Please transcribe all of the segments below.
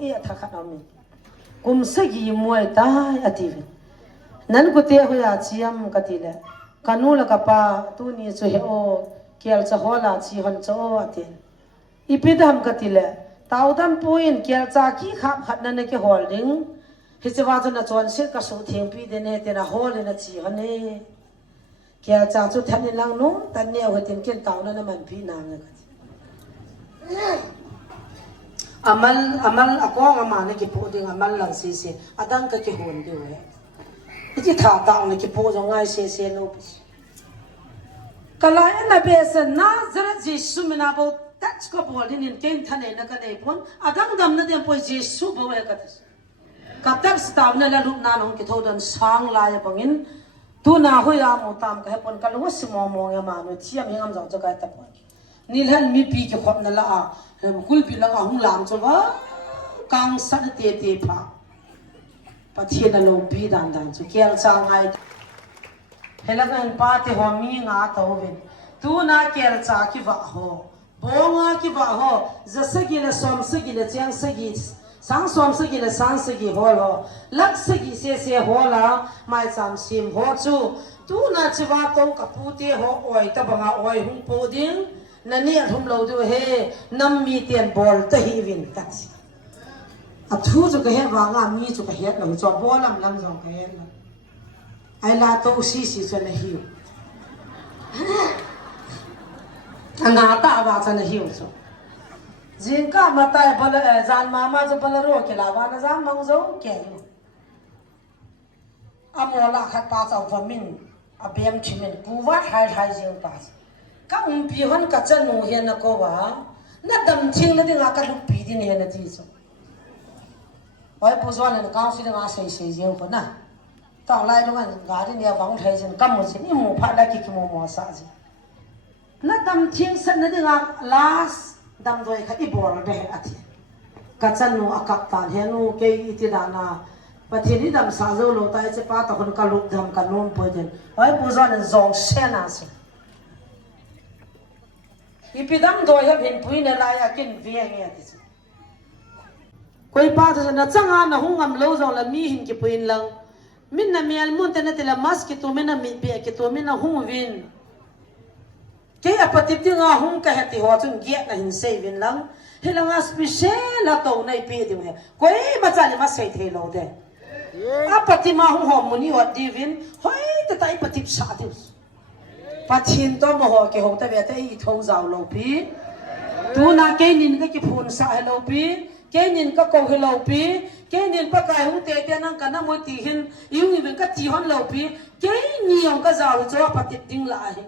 e tha khat ami kum sagi moi tai ative nan ko te hoya chiam katile kanula kapa tu ni chu he o kel cha hola chi hon cho ate ipidam katile tawdam puin kel cha ki khap khat na ne ke holding hi chawa chuna chon sir ka su theng pi de ne te na hol na chi hane kel cha chu than lang no tan ne ho tin ken taw na man pi nang ne amal akong ama ne ki po ding amal lang si si adang ka ki hon de we iti tha taw ne ki po jo ngai se no kalai na be se na zara ji sumina bo touch ko bolin in ken thane na ka nei pon adang dam na dem poi ji su bo we ka katak stav na la lup na nong ki thodan sang la ya bangin tu na ho ya mo tam ka pon ka lu si mo mo ya ma no chiam hingam jong jo ka ta pon nilhan mi pi ki khop na la a kul pi la ka hung lam cho ba kang sa te te pha pathian na lo pi dan dan chu kel cha ngai helagan pa te ho mi nga to ven tu na kel cha ki wa ho bonga ki wa ho zasagi la som sagi la chang sagi sang som sagi la sang sagi ho lo lak sagi se ho la mai cham sim ho chu tu na chiwa to ka pu te ho oi ta banga oi hung po ding na ni thum lo du he nam mi tian bol ta hi win kat a thu chu ka he wa nga mi chu ka he lo cho bol lam jong ka he ai la to si cho na hi ana ta wa cha na hi cho jinka matai bal jan mama jo bal ro ke la wa na jan mang zo ke yu amola khat pa chau vamin abem thimen kuwa hai jing pa ka pi hon ka chanu he na ko wa na dam thing na dinga ka lu pi din he na ti cho oi pu zo na ka si na sai jing po na ta lai lo gan ga din ya wang thai jin kam mo sin i mo pha la ki mo sa ji na dam thing san na dinga last dam doi kha i bor be athi ka chanu akap tan he nu ke iti dana pathini dam sa zo lo tai che pa ta hon ka luk dham ka non po den oi pu zo na zong se na se ipidam doi ha hin pui na la ya kin ve nge ti koi pa ta na changa na hungam lo zo la mi hin ki puin lang min na mial mun ta na tela mas ki tu min na mi be ki tu min na hung win ke apatip ti nga hung ka heti ho chung ge na hin sei win lang hilanga special la to nei pe di he koi ma cha ni ma sei the lo de apati ma hung ho muni wa divin hoi ta tai patip sa di pathin to mo ho ke ho ta be ta i tho zau lo pi tu na ke nin ka ki phun sa he lo pi ke nin ka ko he lo pi ke nin pa kai hu te te nang ka na mo ti hin yung ni ka ti hon lo pi ke ni ong ka zau cho patip ding la he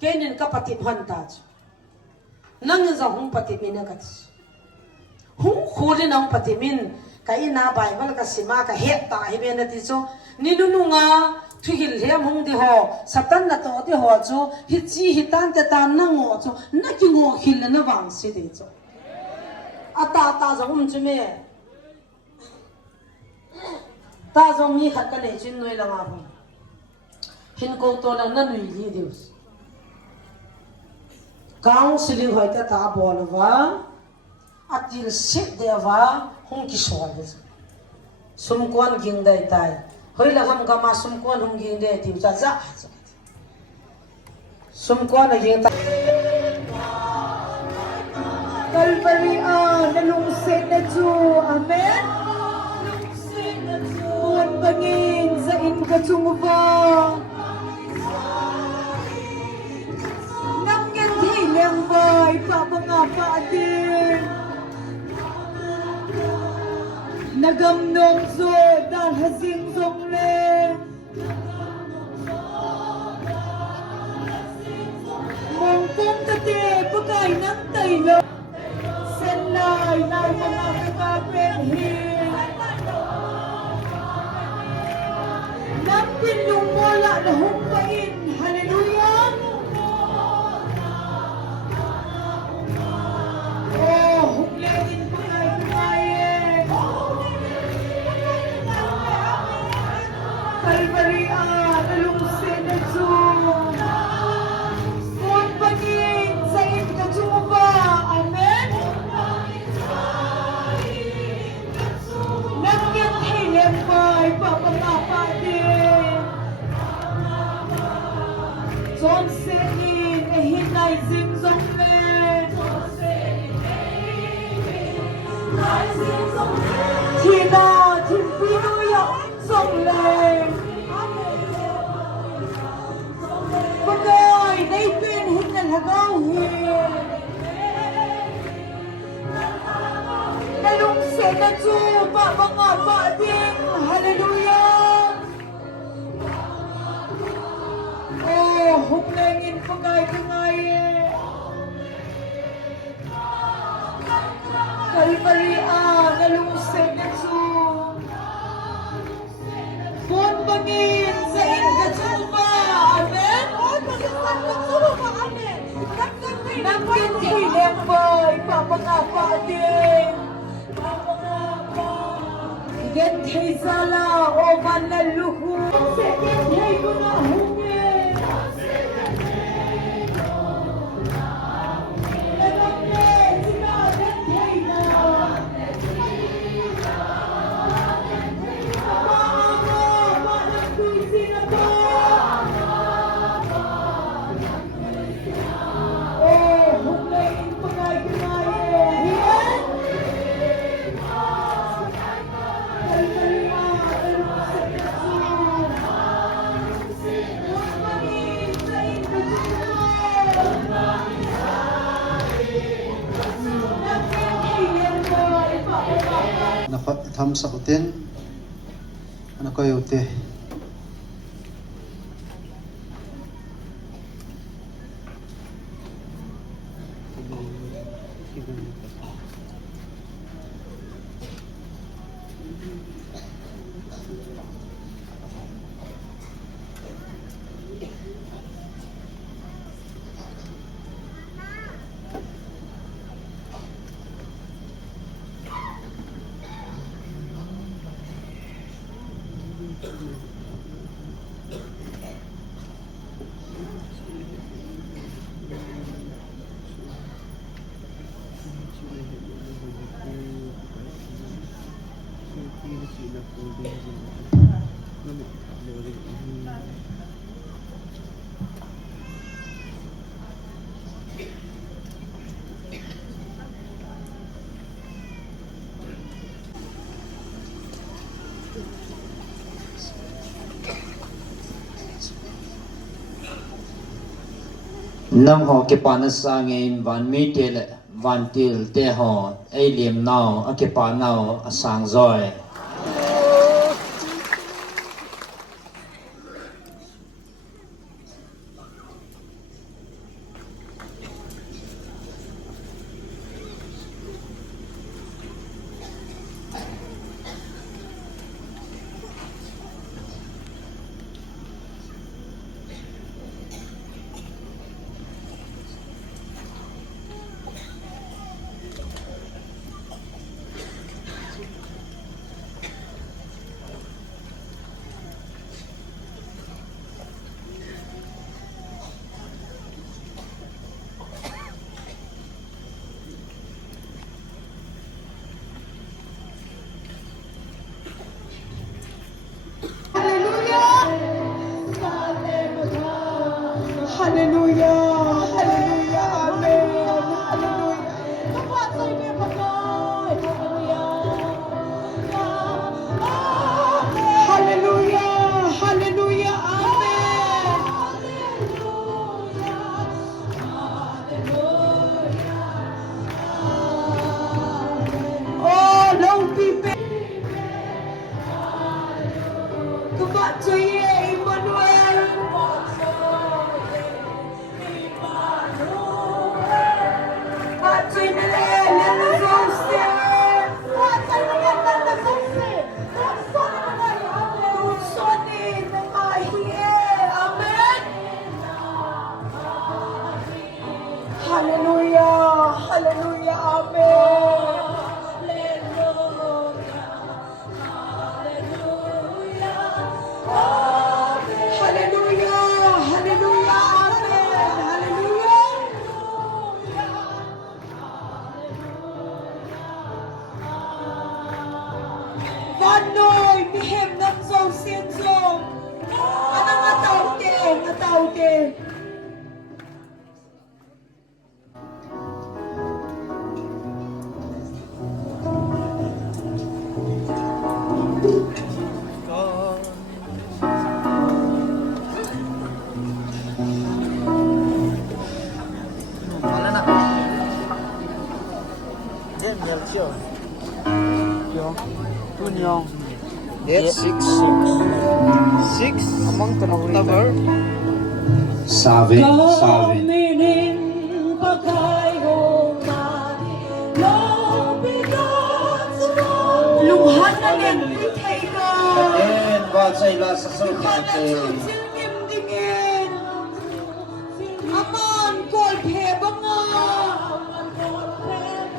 ke nin ka patip hon ta nang za hung patip min ka hung khole nang patip min ka ina bible ka sima ka het ta hi be na ti cho ni nu nu nga thu hil he mung di ho satan na to di ho chu hi chi hi tan te tan na ngo chu na ki ngo hil na wang si de chu ata zo chu me ta zo mi khat ka le chin noi la nga bu hin ko to la na nui li deus counseling hoi ta bol wa atil sik de wa hung ki so de sum kon ging dai tai hoi la ham ga ma sum kon hung ging de ti cha za sum kon na ging ta Calvary na lungsik na Diyo, amen. Buwan bangin sa inkatungba nang gantilang bay papangapa din nagamnom zo dal hazing zongle mong kong tate pagkay ng taylo senlay na mga kakapenhin nang pinumula na humpain hallelujah oh hukletin pagkay kumayin Calvary nalungsin na Diyos buwan pagin sa inkatsuba amen rising song lên. Tina, Thiên Pinoy song lên. Bagay, Nathan Hinan Hagaw Hin. Nalung Senatsu, mga Ding, hallelujah. Oh, humlengin pagay-kangay. Kalparia, nalung Senatsu. Bon bangin sa Ingatsuba, amen? Nangkin hileng boy, papangapa din. Gentay sala o manaluhu. Gentay ko na hungin. Nalangin, sila gentay na. Tham sa kutin anak ko yote Nam ho ke pa na sang in van mi tel van til te ho ai liam nau a ke pa nau a sang zoi Hallelujah, hallelujah, amen, hallelujah. Kapag sa'yo may pagkay, hallelujah, hallelujah, amen. Oh, long people. Kapag sa'yo, Emmanuel. Hallelujah, hallelujah, amen. Hallelujah, hallelujah, amen. Hallelujah. Vanoy, bihem ng zong sin zong. Anong ataw din, ataw din. Wala na. Dem yal siyo. Yo. Tunyong. Yes, 6. 6 among number. 7 Kaminin pagkayong lunghan na nagpitay ka. and what say la sa so Lunghan na silsim dingin. Aman kol pheba nga.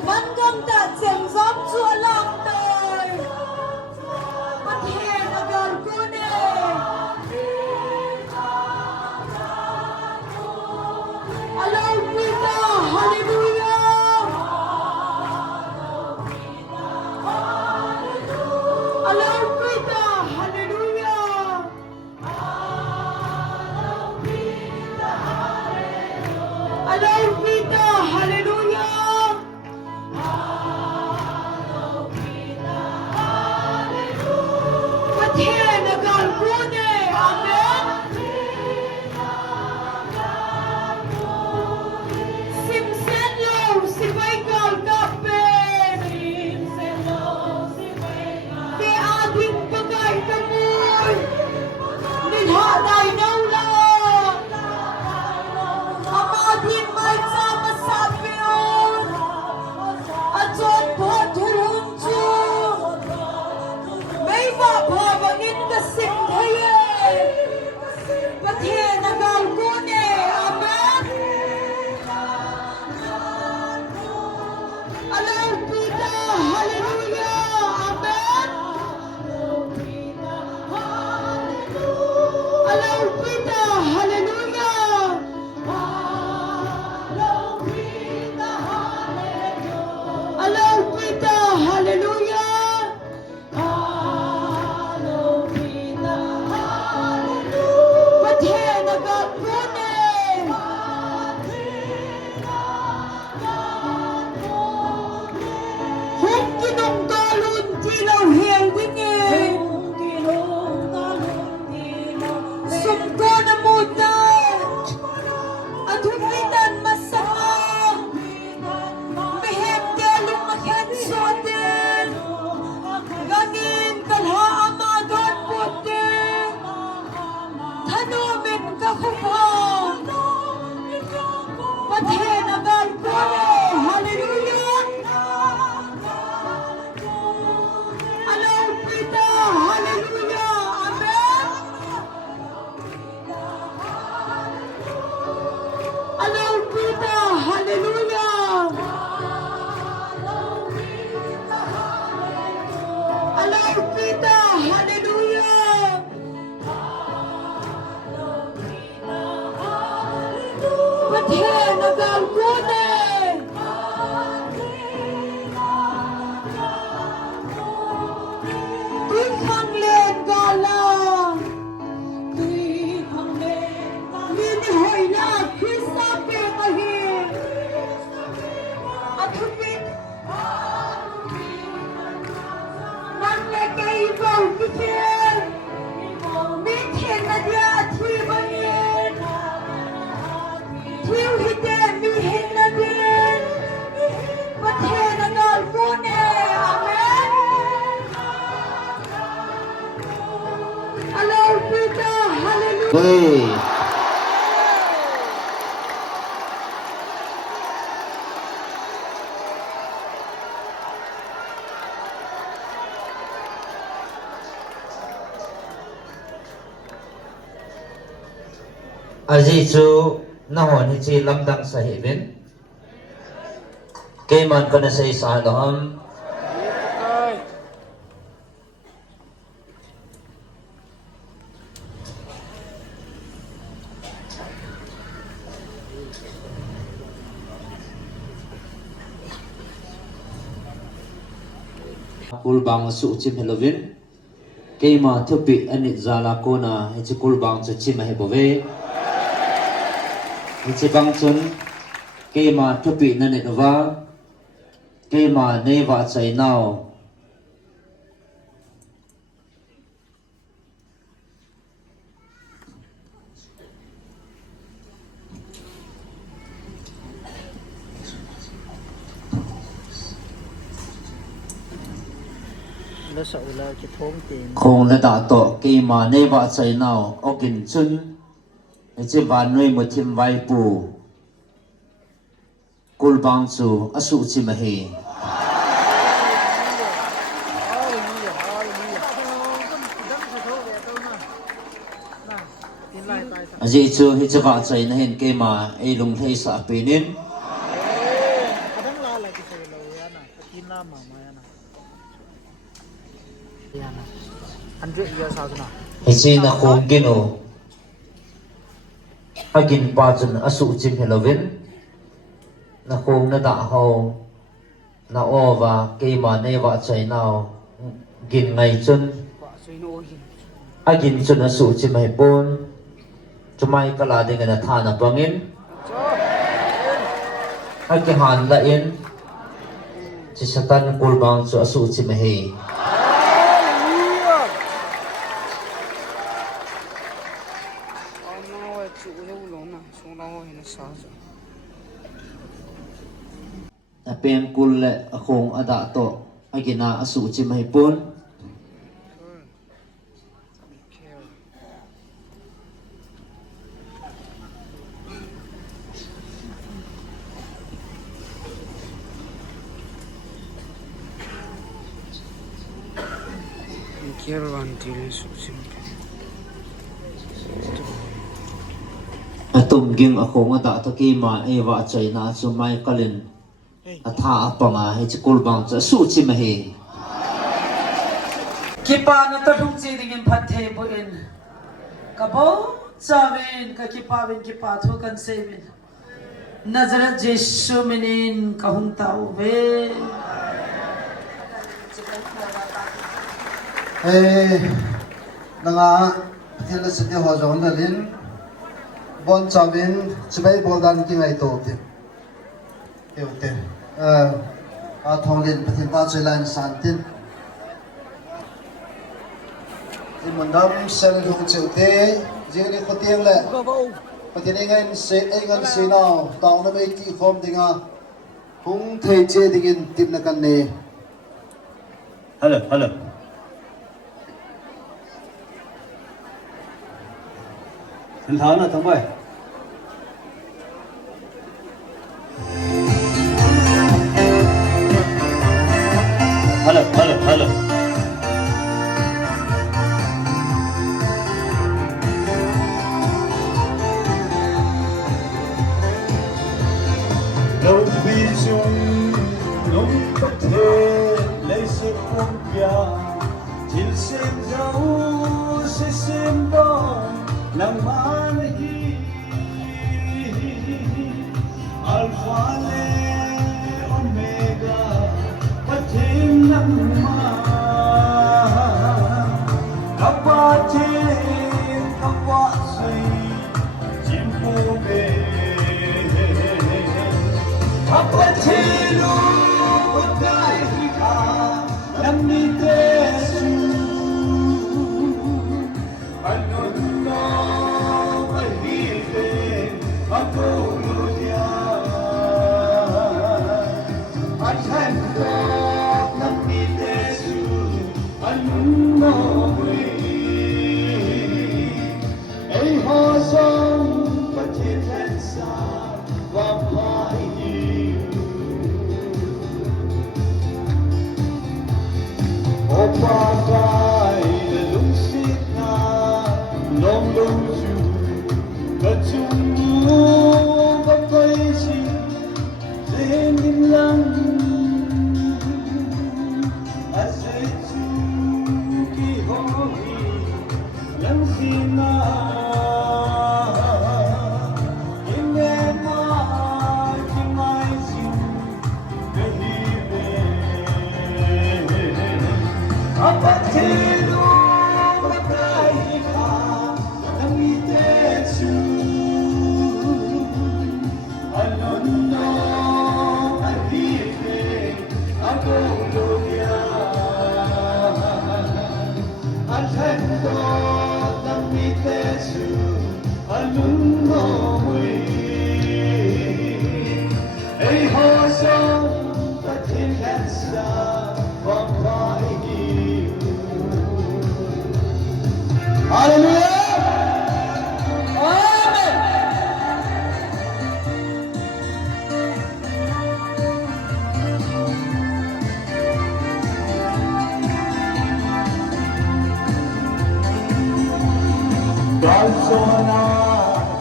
Manggang ta jem zam chu alam tay. Pathe nagar ko ne. Allow me to, hallelujah. Allow me to, hallelujah. Allow me to, hallelujah. Pathe nagar ko ne, amen. Simsenlo, si Michael Capel. Di ating bagay na mo'y nilhanay na ulan. Amadin may sama sa piyon. At son po tulunjun. May mapabangin na simtayin. Pati nagalgune, amen. Allow Pita, hallelujah, amen. Allow Pita, hallelujah. Allow Pita, hallelujah. Pati nagalgune. Hong kinong talon tilaw herdingin. Sumko na muna. At humitan masama. Mehem telong makenso din. Gangin kalha amagan putin. Tanumin kakupang. Pati nagalgone. Hallelujah. Allow Pita, hallelujah, amen. Allow Pita, hallelujah. Allow Pita, hallelujah. Pati nagalgone. Tuwing len gala. Linihoy na, Krista Pemahin. At humit. Nangyayaibaw kitin. Mitin na diya at hibanin. Tiw hiten, mihin na din. Pati nagalgune, amen. Allow Pita, hallelujah. Hey. Aji chu na hon hi chi lamdang sa hibin. Kay man ko na sa isa loham. Kulbang su chim Halloween. Kay ma thupi anit zala ko na hi chi kulbang chu chim he bove. Hi bang chun kay ma thupi na ne wa. Kay ma ne wa chai nao. sa ula ki thong tin khong la da to ke ma ne wa chai nau okin chun che van noi mo thim vai pu kul bang chu asu chi ma he aji chu hi cha wa chai na hen ke ma e lung thei sa penin kadang la la ki sai lo ya na tin la ma ma ya na ya na 100 years out na hi chi na khong gino agin pa chun asu chim helovin na khong na da ho na ova ke ma ne wa chai nau gin ngai chun agin chun asu chim hai pon chumai kala ding na tha na bangin agi han la in chi satan kul bang chu asu chim he apem kul le khong ada to agina asu chim hai pon atum ging akhong ada to ki ma ewa chaina chu mai kalin atha apanga he chikul bang cha su chi ma he kipa na ta thung chi ding in phat the bo in ka bo chawen ka kipa win kipa thu kan se win nazaret jesu minin ka hung tau ve nanga thela site ho jong da lin bon chavin chibai boldan ki ngai to te te a thong lin pathin ta chailan santin imandam sel hong chute jeni khotiang le pathin ngai se ngan se naw taw na mai ki khom dinga hung thei che dingin tim na kan ne hello Thằng Tháo là thằng bảy. Hello. Đâu bi chung nông bất thế lấy sự ôm kia chỉ xem dấu sẽ xem đó nang manhi alpha le omega pathim nang ma kapwa sai jim ko be apathilu pakai ka namni tesu Hey, Hallelujah. Amen. Galsona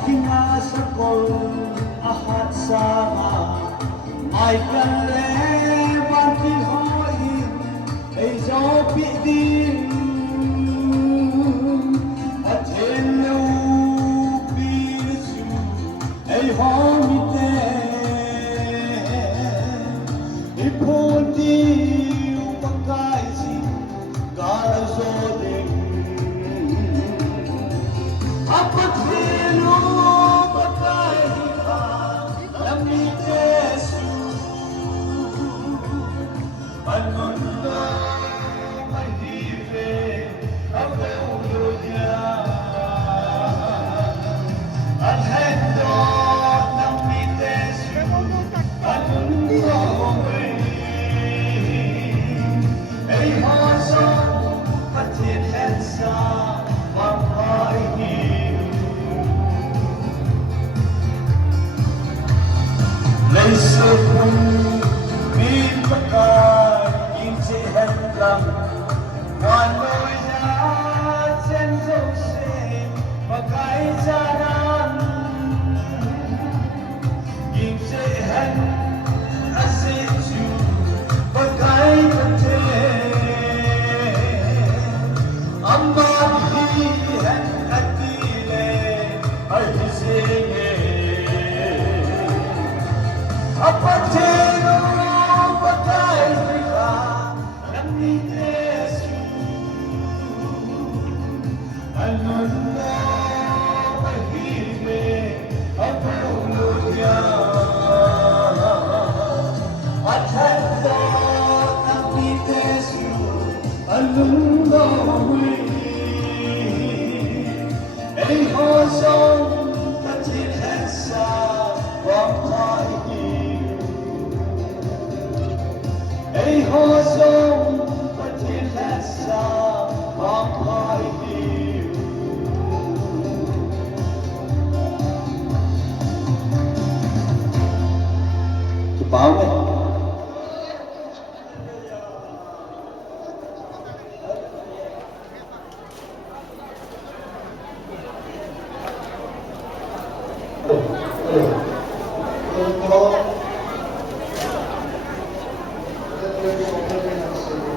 kinasakol ahat sama may kanle baki hoin ay zopi din at hello bisu ay homite ipoti upakaisi galsoding Apatino pagkahiha Lamitesu Anunda Mahive Abeulo niya Alhendo Lamitesu Anunda Ay haso Patin hensa Mapahihi Leise pun bipakar inci hendang Wanoya cendose pakai jalan Inci hen asiju pakai kete Ambahi hen atile ahizeye Apatino pagkahiha Lamitesu Anunda mahibe Abeulo niya At handa Lamitesu Anunda mahibe Ay hasang